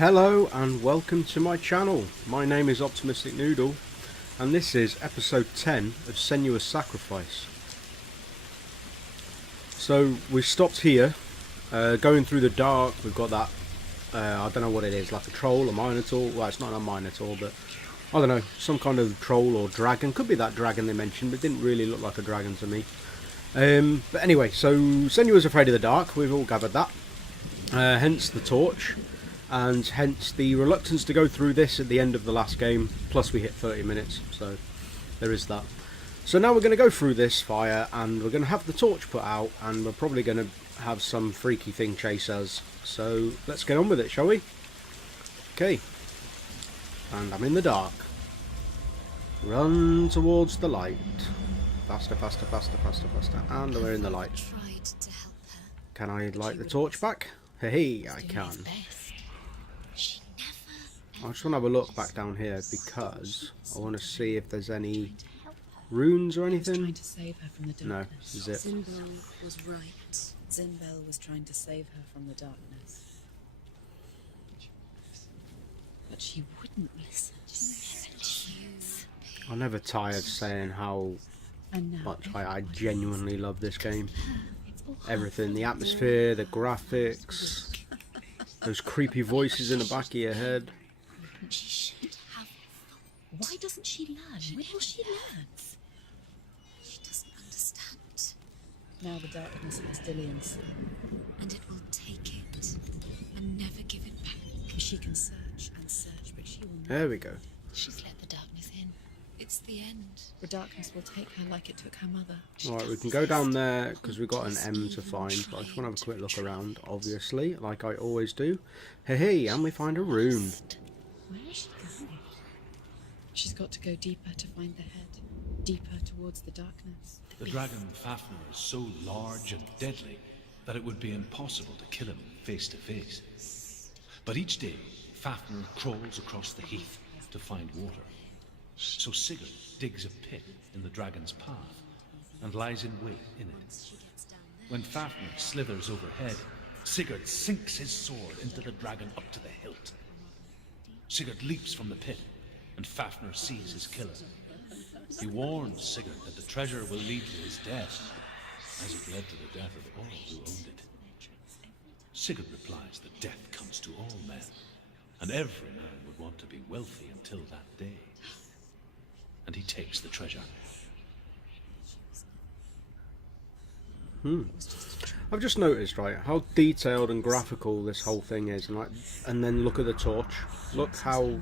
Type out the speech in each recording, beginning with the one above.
Hello and welcome to my channel. My name is Optimistic Noodle and this is episode 10 of Senua's Sacrifice. So we stopped here, going through the dark. We've got that, I don't know what it is, like a troll, a minotaur. Well, it's not a minotaur, but I don't know, some kind of troll or dragon. Could be that dragon they mentioned, but didn't really look like a dragon to me. But anyway, so Senua's afraid of the dark, we've all gathered that. Hence the torch, and hence the reluctance to go through this at the end of the last game. Plus we hit 30 minutes, so there is that. So now we're going to go through this fire, and we're going to have the torch put out, and we're probably going to have some freaky thing chase us. So let's get on with it, shall we? Okay. And I'm in the dark. Run towards the light. Faster, faster, faster, faster, faster. And we're in the light. Can I light the torch back? Hey, I can. I just want to have a look back down here because I want to see if there's any runes or anything. No, zip. Zimbel was right. Zimbel was trying to save her from the darkness. But she wouldn't listen. I'm never tired saying how much I genuinely love this game. Everything, the atmosphere, the graphics, those creepy voices in the back of your head. She should have. Why doesn't she learn? When will she learn? She doesn't understand. Now the darkness has Dillian's, and it will take it and never give it back. She can search and search, but she will never. There we go. She's let the darkness in. It's the end. The darkness will take her like it took her mother. Alright, we can go down there because we've got an M to find, but I just want to have a quick look around, obviously, like I always do. Hey, and we find a rune. Where is she going? She's got to go deeper to find the head. Deeper towards the darkness. The dragon Fafnir is so large and deadly that it would be impossible to kill him face to face. But each day, Fafnir crawls across the heath to find water. So Sigurd digs a pit in the dragon's path and lies in wait in it. When Fafnir slithers overhead, Sigurd sinks his sword into the dragon up to the hilt. Sigurd leaps from the pit, and Fafnir sees his killer. He warns Sigurd that the treasure will lead to his death, as it led to the death of all who owned it. Sigurd replies that death comes to all men, and every man would want to be wealthy until that day. And he takes the treasure. I've just noticed, right, how detailed and graphical this whole thing is, and then look at the torch. Look how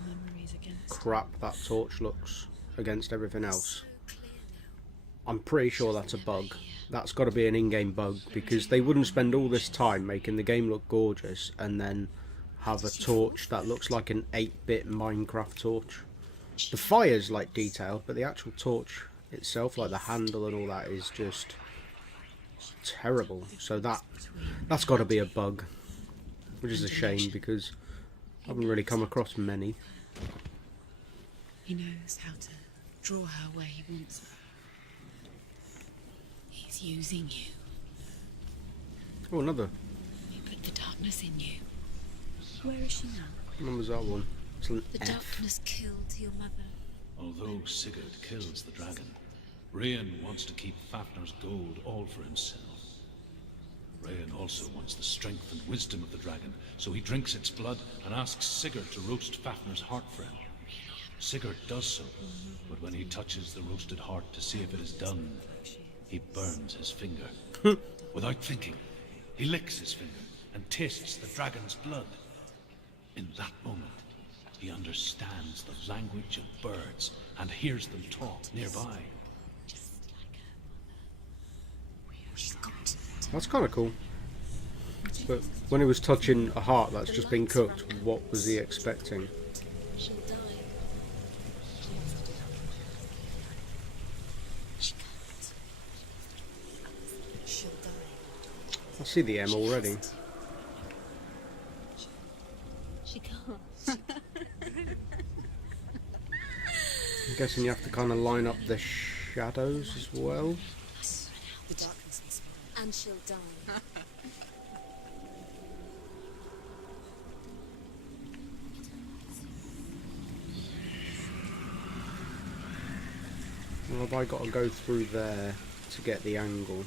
crap that torch looks against everything else. I'm pretty sure that's a bug. That's got to be an in-game bug, because they wouldn't spend all this time making the game look gorgeous and then have a torch that looks like an 8-bit Minecraft torch. The fire's like detailed, but the actual torch itself, like the handle and all that, is just terrible. So that's got to be a bug, which is a shame because I haven't really come across many. He knows how to draw her where he wants her. He's using you. Oh, another. He put the darkness in you. Where is she now? When was that one? It's an The F. darkness killed your mother. Although Sigurd kills the dragon, Rayan wants to keep Fafnir's gold all for himself. Rayan also wants the strength and wisdom of the dragon, so he drinks its blood and asks Sigurd to roast Fafnir's heart for him. Sigurd does so, but when he touches the roasted heart to see if it is done, he burns his finger. Without thinking, he licks his finger and tastes the dragon's blood. In that moment, he understands the language of birds and hears them talk nearby. That's kind of cool. But when he was touching a heart that's just been cooked, what was he expecting? She'll die. She can't. She'll die. I see the M already. She can't. I'm guessing you have to kind of line up the shadows as well. The darkness will spoil. And she'll die. Or have I got to go through there to get the angle?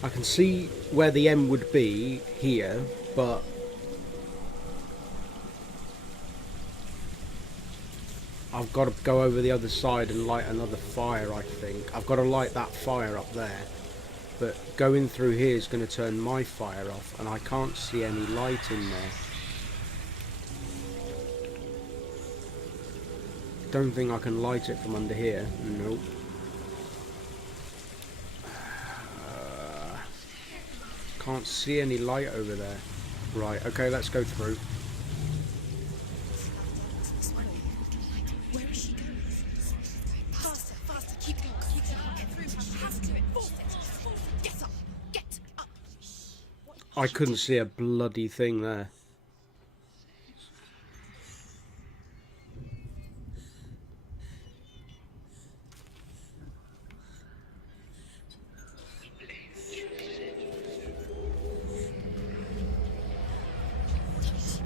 I can see where the M would be here, but I've got to go over the other side and light another fire, I think. I've got to light that fire up there. But going through here is going to turn my fire off, and I can't see any light in there. Don't think I can light it from under here. Nope. Can't see any light over there. Right, okay, let's go through. Where is she going? Faster, faster, keep going, keep going. Get through, you have to do it. Force it. Get up, get up. I couldn't see a bloody thing there.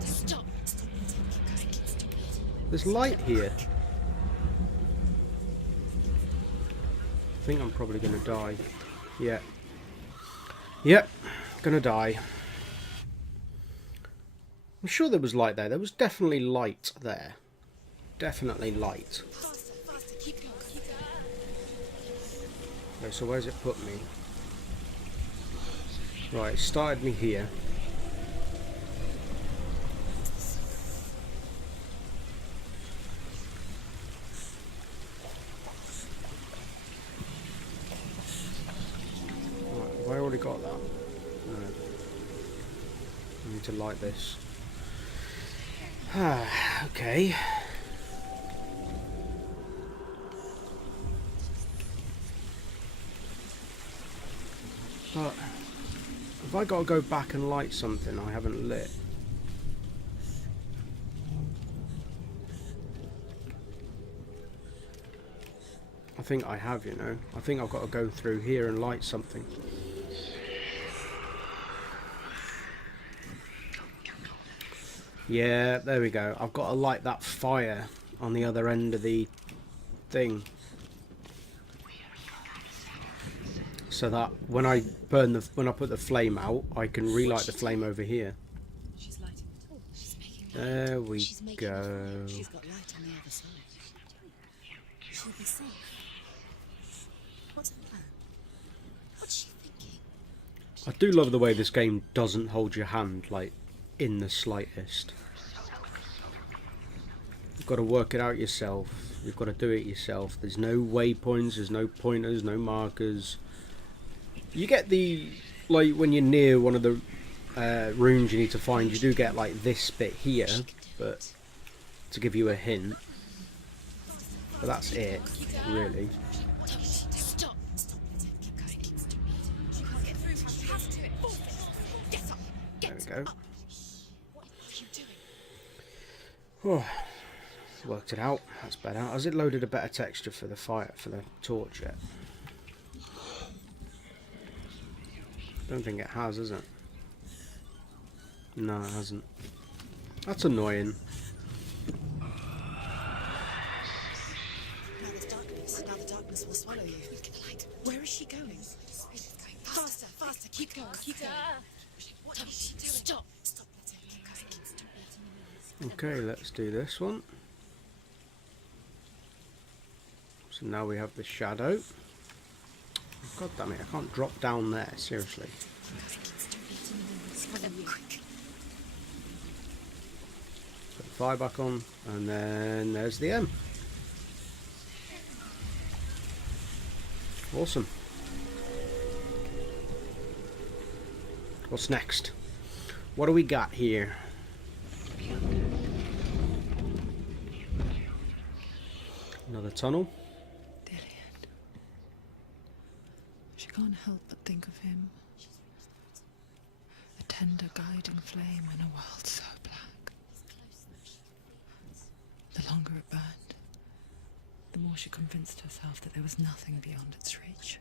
Stop. There's light here. I think I'm probably going to die. Yeah. Yep, gonna die. I'm sure there was light there. There was definitely light there. Definitely light. Faster, faster, keep going, keep going. Okay, so where's it put me? Right, it started me here. Right, have I already got that? No. I need to light this. Okay. But have I got to go back and light something I haven't lit? I think I have, you know. I think I've got to go through here and light something. Yeah, there we go. I've got to light that fire on the other end of the thing. So that when I put the flame out, I can relight the flame over here. She's lighting it. She's making light. There we go. She's got light on the other side. She'll be safe. What's her plan? What's she thinking? I do love the way this game doesn't hold your hand, like, in the slightest. You've got to work it out yourself. You've got to do it yourself. There's no waypoints, there's no pointers, no markers. You get the, like, when you're near one of the rooms you need to find, you do get, like, this bit here, but to give you a hint. But that's it, really. Stop. Keep going. You can't get through. You have to do it. Force it. Get up. There we go. What are you doing? Oh, worked it out. That's better. Has it loaded a better texture for the fire, for the torch yet? Don't think it has it? No, it hasn't. That's annoying. Now there's darkness. Now the darkness will swallow you. Look at the light. Where is she going? Faster, faster. Keep going. Keep going. What are she doing? Stop. Stop. Okay, let's do this one. So now we have the shadow. God damn it, I can't drop down there, seriously. Put the fire back on, and then there's the M. Awesome. What's next? What do we got here? Another tunnel. She can't help but think of him. A tender guiding flame in a world so black. The longer it burned, the more she convinced herself that there was nothing beyond its reach.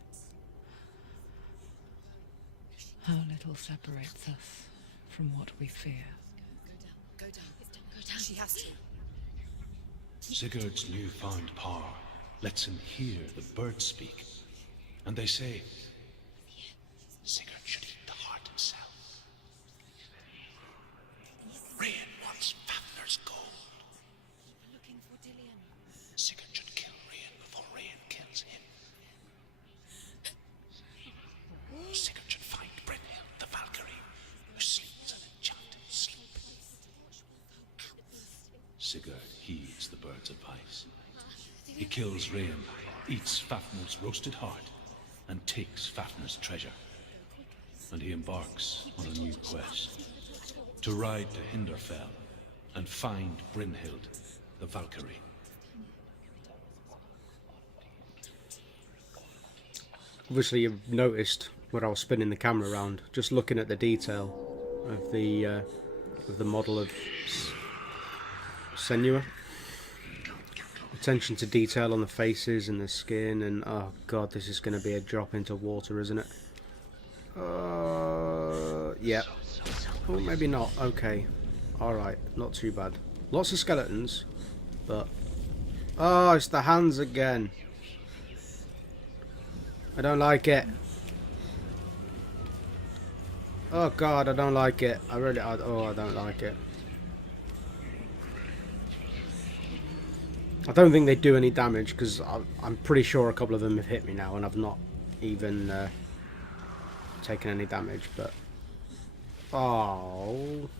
How little separates us from what we fear. Go down. She has to. Sigurd's newfound power lets him hear the birds speak. And they say, Sigurd should eat the heart himself. Rain wants Fafnir's gold. We're looking for Dillian. Sigurd should kill Rain before Rain kills him. Sigurd should find Brynhild, the Valkyrie, who sleeps an enchanted sleep. Sigurd heeds the bird's advice. He kills Rain, eats Fafnir's roasted heart, and takes Fafnir's treasure. And he embarks on a new quest, to ride to Hinderfell and find Brynhild, the Valkyrie. Obviously you've noticed where I was spinning the camera around, just looking at the detail of the model of Senua. Attention to detail on the faces and the skin, and oh god, this is going to be a drop into water, isn't it? Yeah. Oh, maybe not. Okay. Alright, not too bad. Lots of skeletons, but... Oh, it's the hands again. I don't like it. Oh god, I don't like it. I don't like it. I don't think they do any damage, because I'm pretty sure a couple of them have hit me now and I've not even taken any damage, but... Oh...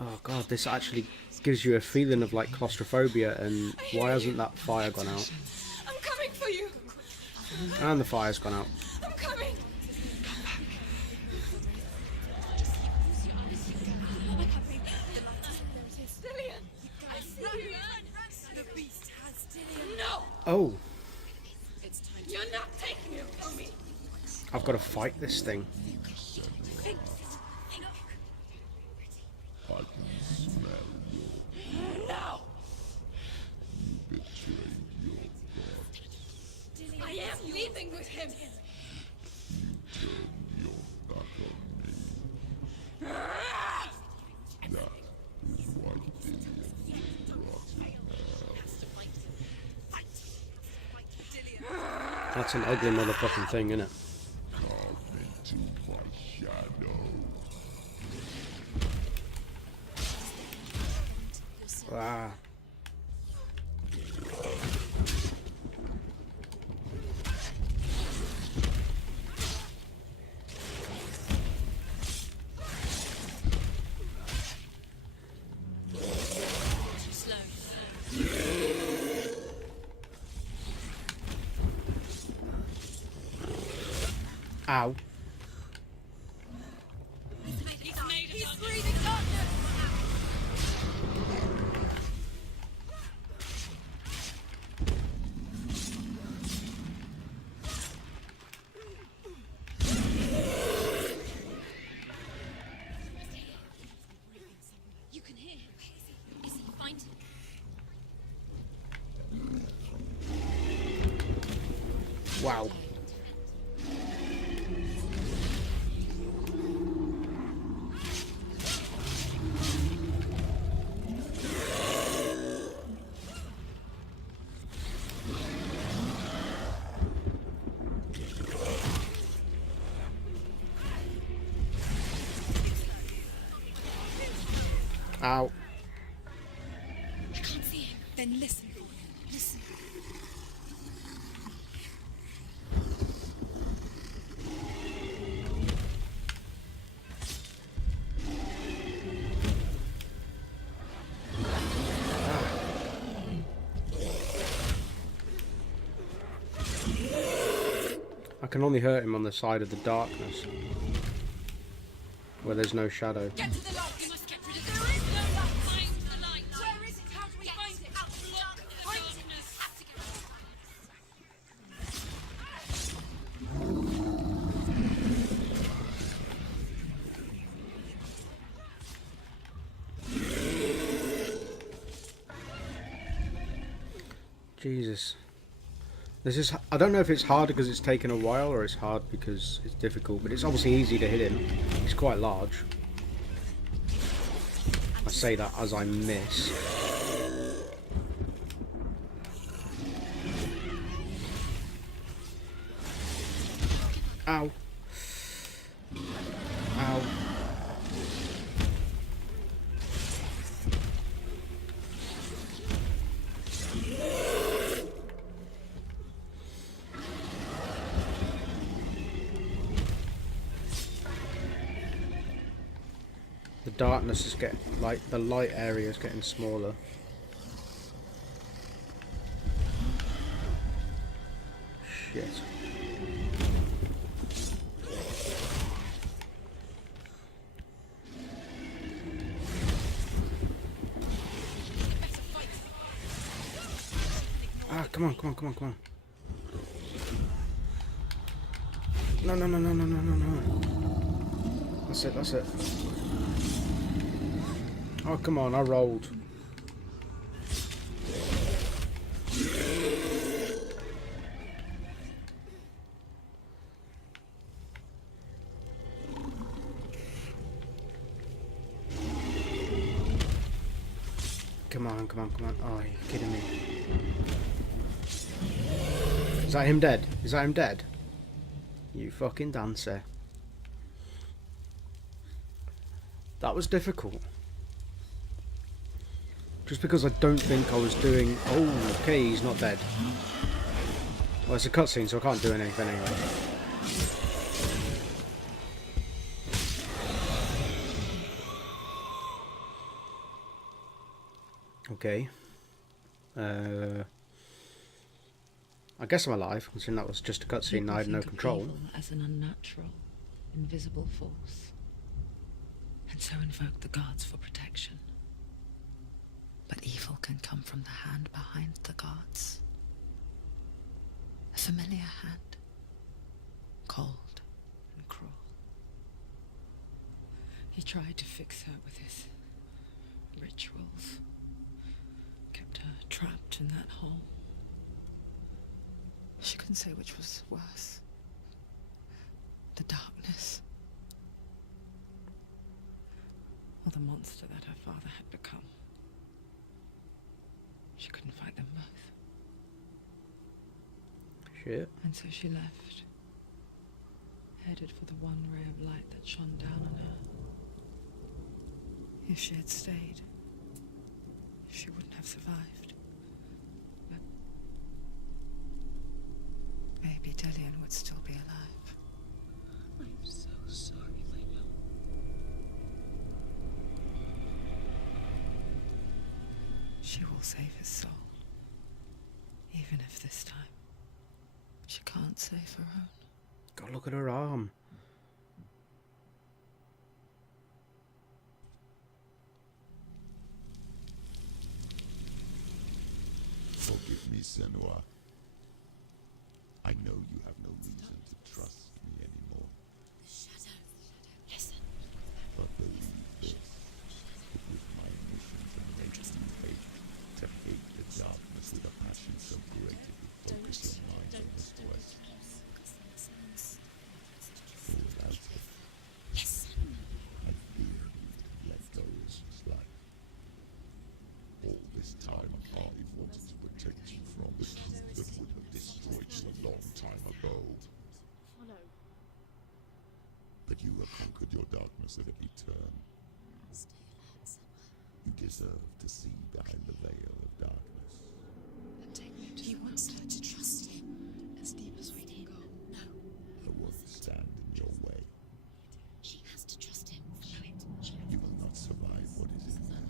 Oh god, this actually gives you a feeling of like claustrophobia, and why hasn't that fire gone out? I'm coming for you. And the fire's gone out. I'm coming. Dillian, I see you. The beast has Dillian. No. Oh, It's time. You're not taking it from me. I've got to fight this thing. No. I am leaving with him. That's an ugly motherfucking thing, isn't it? Ah. Ow. He's breathing darkness. You can hear him. Is he fighting? Wow. Ow. I can't see him. Then listen. Listen. I can only hurt him on the side of the darkness, where there's no shadow. Get to the light. We must get rid of it. There is no light. Find the light. Where is it? How do we find it? Out the darkness. Find it. Have to get Jesus. This is, I don't know if it's harder because it's taken a while or it's hard because it's difficult, but it's obviously easy to hit him. He's quite large. I say that as I miss. Ow. Ow. The darkness is getting, like, the light area is getting smaller. Shit. Ah, come on, come on, come on, come on. No, no, no, no, no, no, no, no. That's it, that's it. Oh, come on, I rolled. Come on, come on, come on. Oh, you're kidding me. Is that him dead? Is that him dead? You fucking dancer. That was difficult. Just because I don't think I was doing... Oh, okay, he's not dead. Well, it's a cutscene, so I can't do anything anyway. Okay. I guess I'm alive, considering that was just a cutscene and I had no control. Evil as an unnatural, invisible force, and so invoke the gods for protection. But evil can come from the hand behind the gods. A familiar hand, cold and cruel. He tried to fix her with his rituals, kept her trapped in that hole. She couldn't say which was worse. The darkness, or the monster that her father had become. She couldn't fight them both. Shit. And so she left, headed for the one ray of light that shone down on her. If she had stayed, she wouldn't have survived. But maybe Delian would still be alive. I'm so sorry, my love. She will save his soul. Even if this time she can't save her own. God, look at her arm. Forgive me, Senua. I know you have no reason to trust me anymore. The shadow. Listen. But believe this. It was my mission to make you hate. To hate the darkness with a passion so great it would focus your mind on this quest. For without it, Listen. I fear you'd let go as slack. All this time, I've wanted to protect you from the truth that would have destroyed you a long time ago. Follow. But you have conquered your darkness at every turn. Stay alert, Senua. You deserve to see behind the veil of darkness. And take me to He wants her to trust him. As deep as we can go. No. I won't stand in your way. She has to trust him. Follow it. You will not survive what is in there.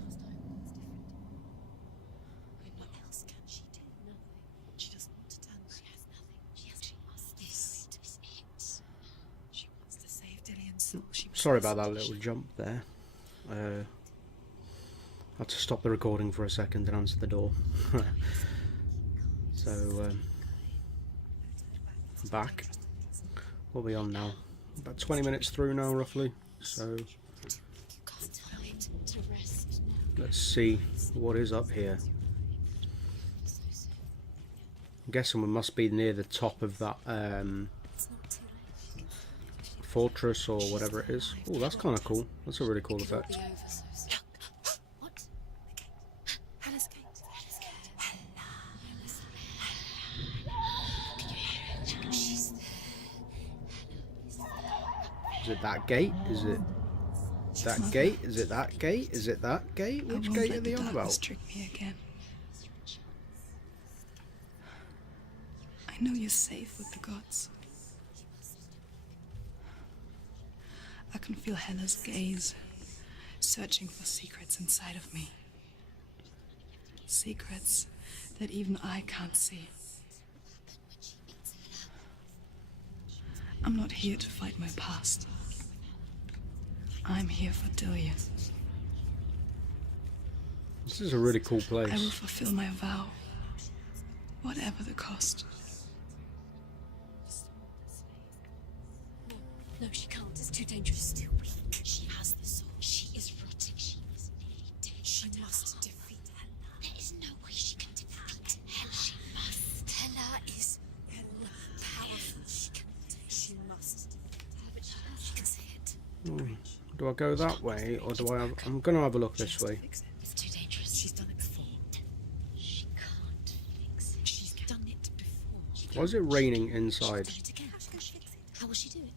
What else can she do? Nothing. She doesn't want to turn. She has nothing. She must. This is it. She wants to save Delian's soul. Sorry about that little jump there. I had to stop the recording for a second and answer the door. So, I'm back. What are we on now? About 20 minutes through now, roughly. So, Tell it to rest now. let's see what is up here. I'm guessing we must be near the top of that fortress or whatever it is. Oh, that's kind of cool. That's a really cool effect. What? Hella's gate. She's there. Is it that gate? Is it that gate? Is it that gate? Is it that gate? Which gate are they on about? Trick me again. I know you're safe with the gods. I can feel Hella's gaze, searching for secrets inside of me. Secrets that even I can't see. I'm not here to fight my past. I'm here for Delia. This is a really cool I will place. fulfill my vow, whatever the cost. No, she can't. It's too dangerous. Still weak. She has the sword. She is rotting. She is nearly dead. She must defeat Hela. There is no way she can defeat Hela. She must. Hela is powerful. She must defeat her, but she can say it. Do I go that way or do I have... I'm going to have a look this way. It's too dangerous. She's done it before. She can't fix it. She's done it before. Why is it raining inside? Done it again. How will she do it?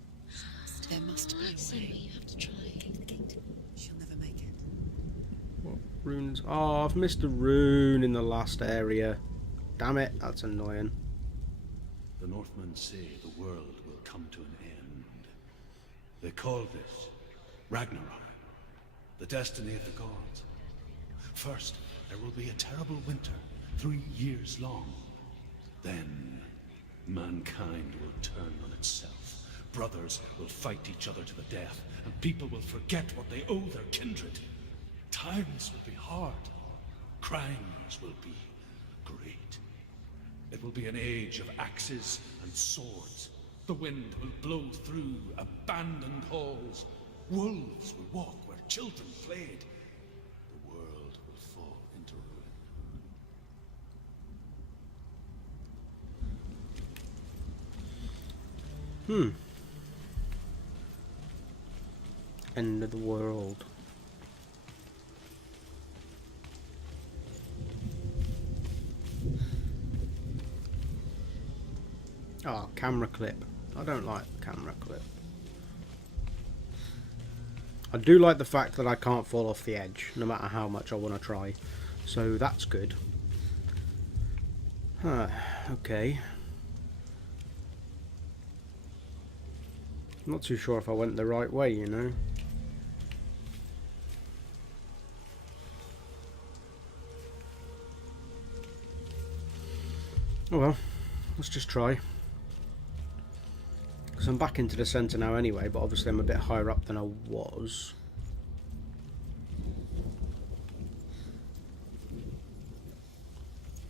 There must be a way. You have to try. The gate. She'll never make it. What runes? Oh, I've missed a rune in the last area. Damn it, that's annoying. The Northmen say the world will come to an end. They call this Ragnarok, the destiny of the gods. First, there will be a terrible winter, 3 years long. Then, mankind will turn on itself. Brothers will fight each other to the death, and people will forget what they owe their kindred. Times will be hard. Crimes will be great. It will be an age of axes and swords. The wind will blow through abandoned halls. Wolves will walk where children played. The world will fall into ruin. End of the world. Ah, camera clip. I don't like camera clip. I do like the fact that I can't fall off the edge, no matter how much I want to try. So that's good. Okay. I'm not too sure if I went the right way, you know. Oh well, let's just try. Because I'm back into the centre now anyway, but obviously I'm a bit higher up than I was.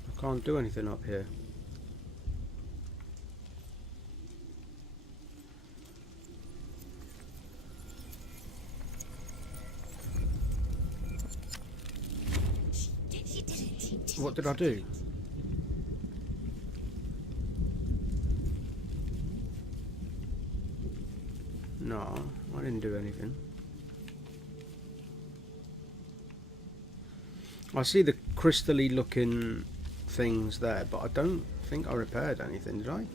I can't do anything up here. What did I do? No, I didn't do anything. I see the crystally looking things there, but I don't think I repaired anything, did I?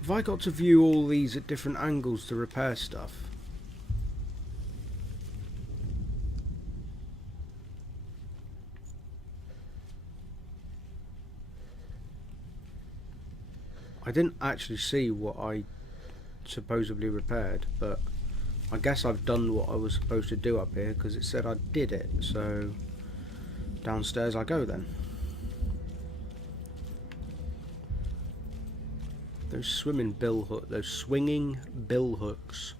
Have I got to view all these at different angles to repair stuff? I didn't actually see what I supposedly repaired, but I guess I've done what I was supposed to do up here because it said I did it, so downstairs I go then. Those swinging bill hooks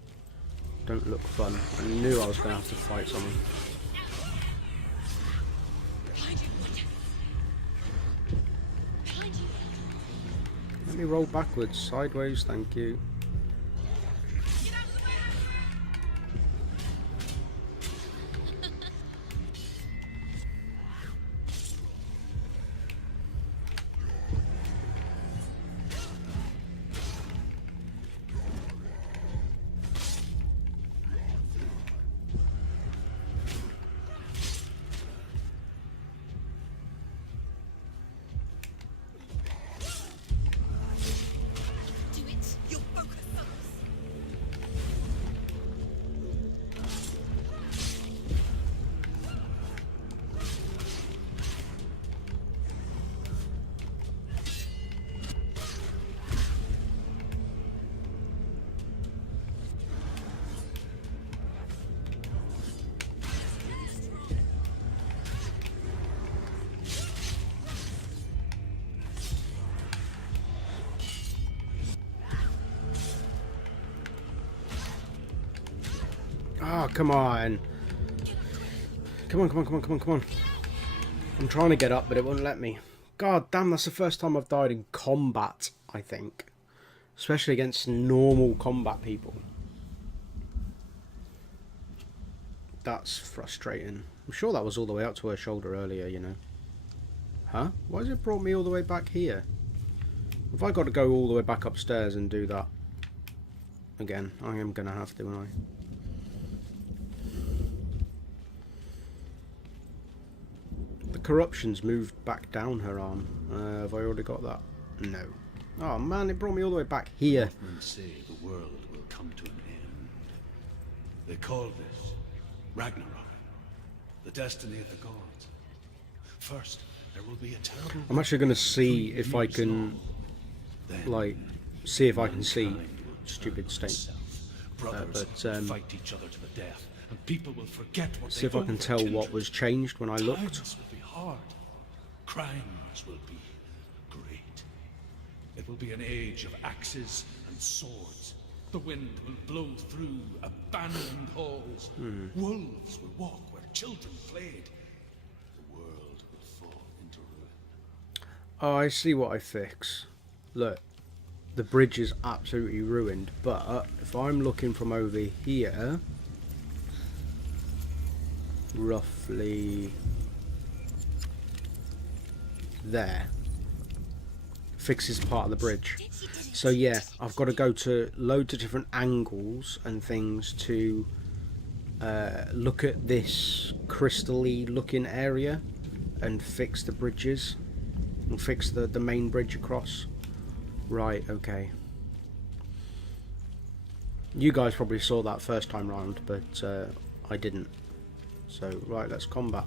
don't look fun. I knew I was going to have to fight someone. Let me roll backwards, sideways, thank you. Oh, come on. Come on, come on, come on, come on, come on. I'm trying to get up, but it won't let me. God damn, that's the first time I've died in combat, I think. Especially against normal combat people. That's frustrating. I'm sure that was all the way up to her shoulder earlier, you know. Huh? Why has it brought me all the way back here? Have I got to go all the way back upstairs and do that again? I am going to have to, aren't I? The corruption's moved back down her arm. Have I already got that? No. Oh man, it brought me all the way back here. Northmen say the world will come to an end. They call this Ragnarok, the destiny of the gods. First, there will be a terrible... I'm actually going to see if I can, like, see if I can see stupid state. Brothers will fight each other to the death, and people will forget what See if I can tell what was changed when I looked. Times will be hard. Crimes will be great. It will be an age of axes and swords. The wind will blow through abandoned halls. Wolves will walk where children played. The world will fall into ruin. Oh, I see what I fix. Look, the bridge is absolutely ruined, but if I'm looking from over here, roughly there, fixes part of the bridge. So yeah, I've got to go to loads of different angles and things to look at this crystal-y looking area and fix the bridges and fix the main bridge across. Right, okay. You guys probably saw that first time round, but I didn't. So, right, let's combat.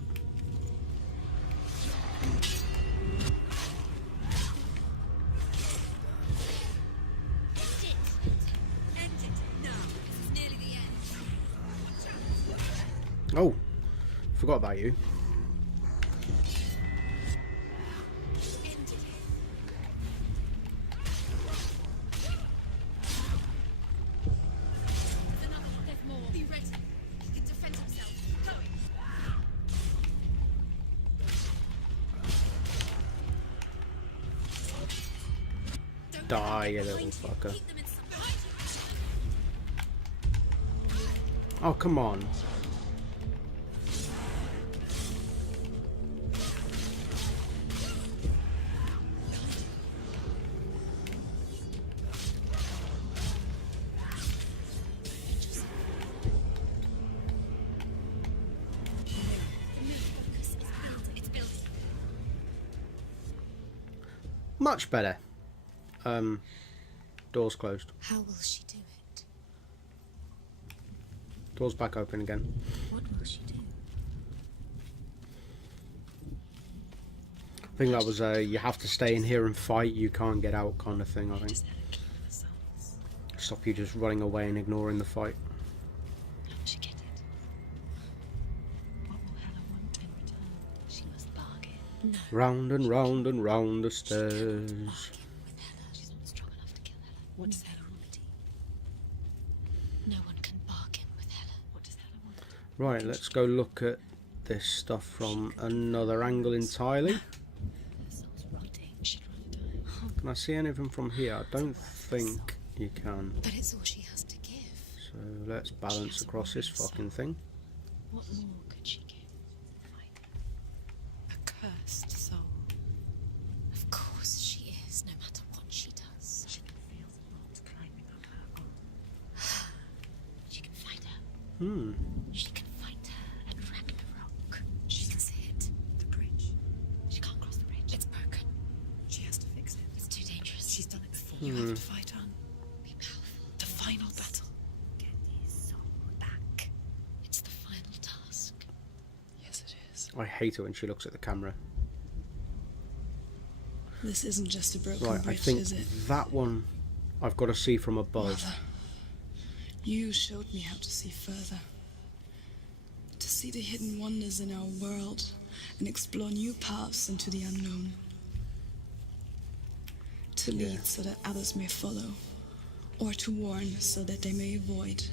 Oh, forgot about you. Die, you little fucker. Oh, come on. Much better. Door's closed. How will she do it? Door's back open again. What will she do? I think that was a you have to stay in here and fight, you can't get out kind of thing, I think. Stop you just running away and ignoring the fight. How will she get it? What will Hela want in return? She must bargain. No. Round and round and round the stairs. She's not strong enough to kill Hela. What does Hela want? No one can bargain with Hela. What does Hela want? Right, let's go look at this stuff from another angle entirely. Her soul's rotting. She'd rather die. Can I see anything from here? I don't think you can. But it's all she has to give. So let's balance across this fucking thing. What more could she give? A cursed soul. Of course she is, no matter what she does. She can feel the rot climbing up her arm. She can fight her. Hmm. She can fight her at Ragnarok. She can see it. The bridge. She can't cross the bridge. It's broken. She has to fix it. It's too dangerous. She's done it before. You have to fight on. Be powerful. The final battle. Get his soul back. It's the final task. Yes, it is. I hate it when she looks at the camera. This isn't just a broken Right, I bridge, think is it? that one I've got to see from above. Mother, you showed me how to see further. To see the hidden wonders in our world and explore new paths into the unknown. To lead so that others may follow, or to warn so that they may avoid.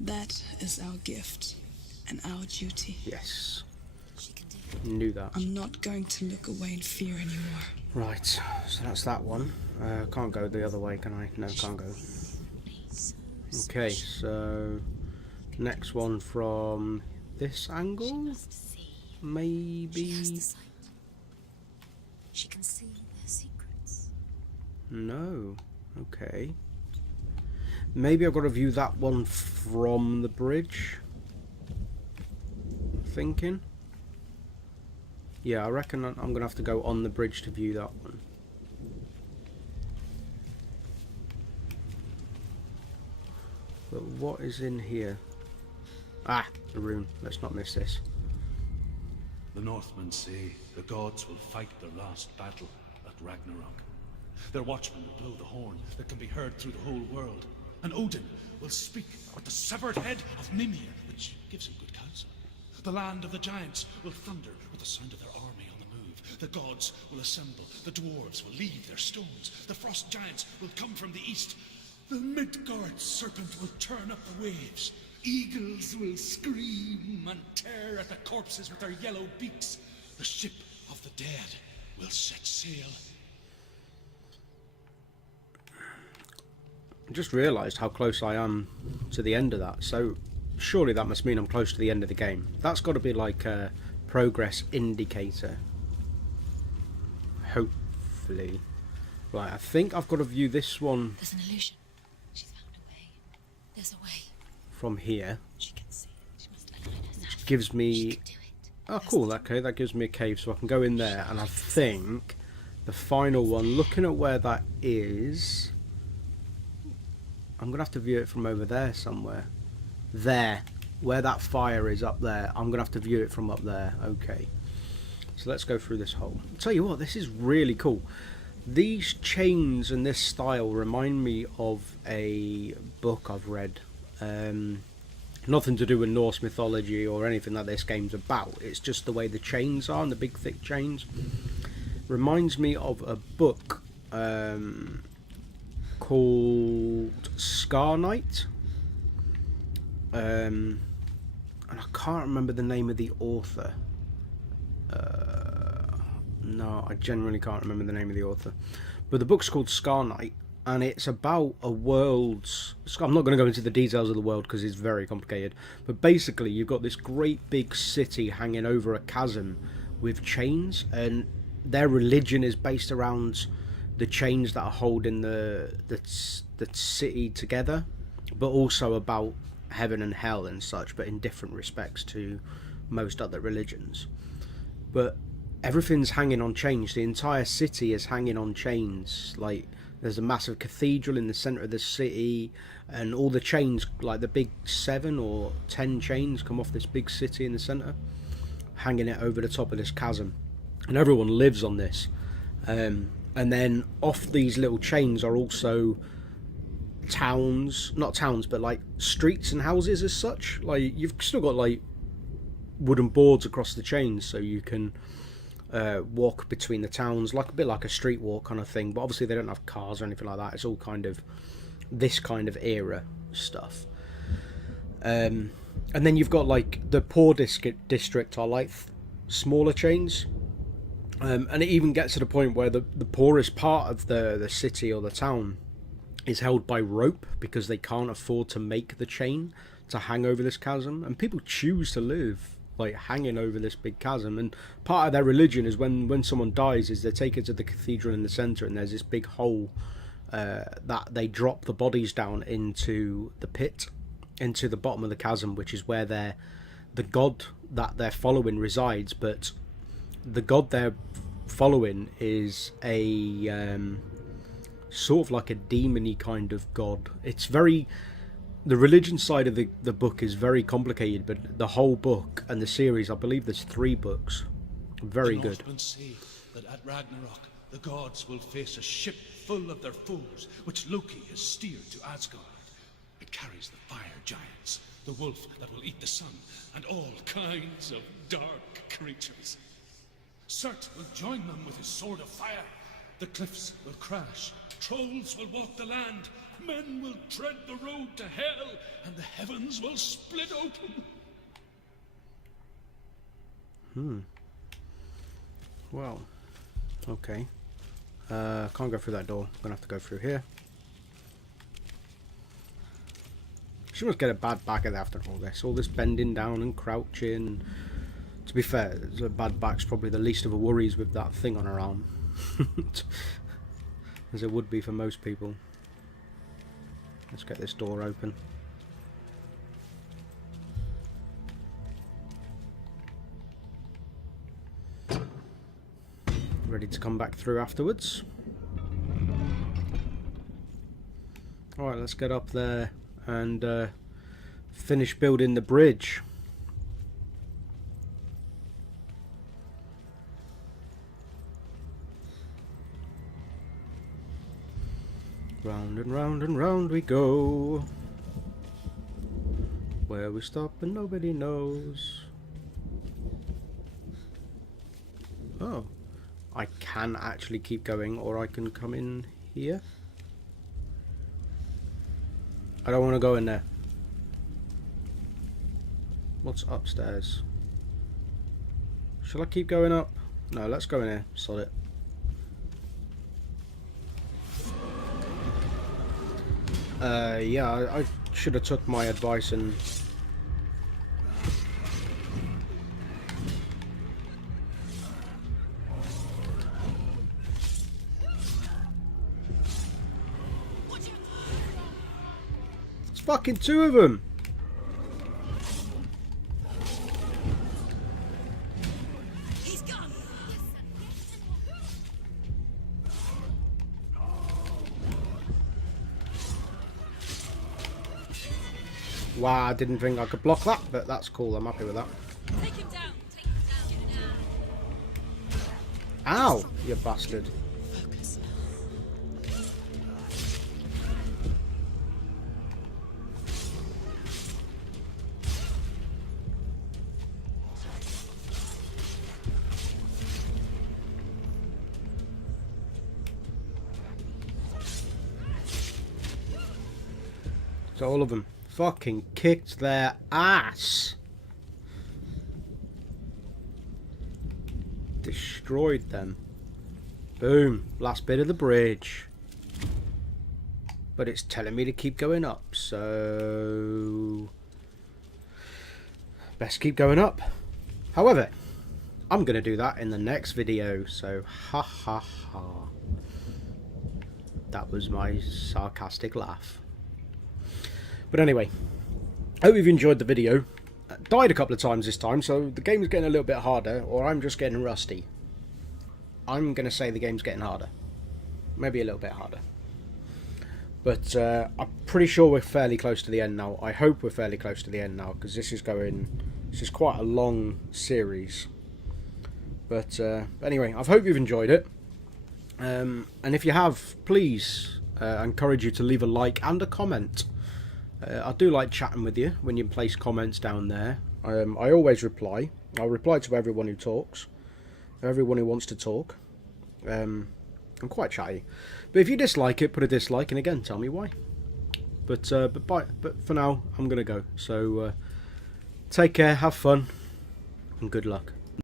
That is our gift and our duty. Yes. She can do it. Knew that. I'm not going to look away in fear anymore. Right, so that's that one. Can't go the other way, can I? No, can't go. Okay, so next one from this angle, Must see. She has maybe. the sight. She can see their secrets. No. Okay. Maybe I've got to view that one from the bridge. Thinking. Yeah, I reckon I'm going to have to go on the bridge to view that one. But what is in here? Ah, the rune. Let's not miss this. The Northmen say the gods will fight their last battle at Ragnarok. Their watchmen will blow the horn that can be heard through the whole world. And Odin will speak with the severed head of Mimir, which gives him good counsel. The land of the giants will thunder with the sound of their army on the move. The gods will assemble. The dwarves will leave their stones. The frost giants will come from the east. The Midgard serpent will turn up the waves. Eagles will scream and tear at the corpses with their yellow beaks. The ship of the dead will set sail. I just realised how close I am to the end of that, so surely that must mean I'm close to the end of the game. That's got to be like a progress indicator. Hopefully. Right, I think I've got to view this one There's an illusion. She's found a way. There's a way. from here. She can see. She must align herself. Gives She me... can do it. Oh cool, okay, that gives me a cave so I can go in there, and I think the final one, looking at where that is, I'm going to have to view it from over there somewhere. There, where that fire is up there, I'm going to have to view it from up there. Okay, so let's go through this hole. I'll tell you what, this is really cool. These chains and this style remind me of a book I've read. Nothing to do with Norse mythology or anything that this game's about. It's just the way the chains are, and the big thick chains. Reminds me of a book called Scar Knight. And I can't remember the name of the author. No, I genuinely can't remember the name of the author. But the book's called Scar Knight, and it's about a world's... I'm not going to go into the details of the world because it's very complicated. But basically, you've got this great big city hanging over a chasm with chains, and their religion is based around the chains that are holding the city together, but also about heaven and hell and such, but in different respects to most other religions. But everything's hanging on chains. The entire city is hanging on chains. Like, there's a massive cathedral in the centre of the city, and all the chains, like the big 7 or 10 chains, come off this big city in the centre, hanging it over the top of this chasm. And everyone lives on this. And then off these little chains are also towns, not towns, but like streets and houses as such. Like, you've still got like wooden boards across the chains, so you can walk between the towns, like a bit like a street walk kind of thing. But obviously they don't have cars or anything like that. It's all kind of this kind of era stuff. And then you've got like the poor district are like smaller chains. And it even gets to the point where the poorest part of the city or the town is held by rope because they can't afford to make the chain to hang over this chasm. And people choose to live like hanging over this big chasm. And part of their religion is when someone dies is they take it to the cathedral in the centre, and there's this big hole that they drop the bodies down into the pit, into the bottom of the chasm, which is where the god that they're following resides. But the god they're following is a sort of like a demony kind of god. It's very... The religion side of the book is very complicated, but the whole book and the series, I believe there's 3 books, very good. The Northmen say that at Ragnarok, the gods will face a ship full of their foes, which Loki has steered to Asgard. It carries the fire giants, the wolf that will eat the sun, and all kinds of dark creatures. Surt will join them with his sword of fire. The cliffs will crash, Trolls will walk the land, men will tread the road to hell, and the heavens will split open. Well, okay. Can't go through that door. I'm gonna have to go through here. She must get a bad back after all this. All this bending down and crouching. To be fair, a bad back's probably the least of her worries with that thing on her arm. As it would be for most people. Let's get this door open. Ready to come back through afterwards. Alright, let's get up there and finish building the bridge. Round and round and round we go. Where we stop and nobody knows. Oh. I can actually keep going, or I can come in here. I don't want to go in there. What's upstairs? Shall I keep going up? No, let's go in here. Sod it. Yeah, I should have took my advice and... It's fucking two of them! He's gone. Wow, I didn't think I could block that, but that's cool. I'm happy with that. Take him down. Take him down. Get him down. Ow, you bastard. Focus. So all of them fucking kicked their ass. Destroyed them. Boom. Last bit of the bridge. But it's telling me to keep going up, so... best keep going up. However, I'm going to do that in the next video, so ha ha ha. That was my sarcastic laugh. But anyway, hope you've enjoyed the video. Died a couple of times this time, so the game's getting a little bit harder, or I'm just getting rusty. I'm going to say the game's getting harder. Maybe a little bit harder. But I'm pretty sure we're fairly close to the end now. I hope we're fairly close to the end now, because this is quite a long series. But anyway, I hope you've enjoyed it. And if you have, please, I encourage you to leave a like and a comment. I do like chatting with you when you place comments down there. I always reply. I'll reply to everyone who talks, everyone who wants to talk. I'm quite chatty. But if you dislike it, put a dislike, and again, tell me why. But for now, I'm gonna go. So take care, have fun, and good luck.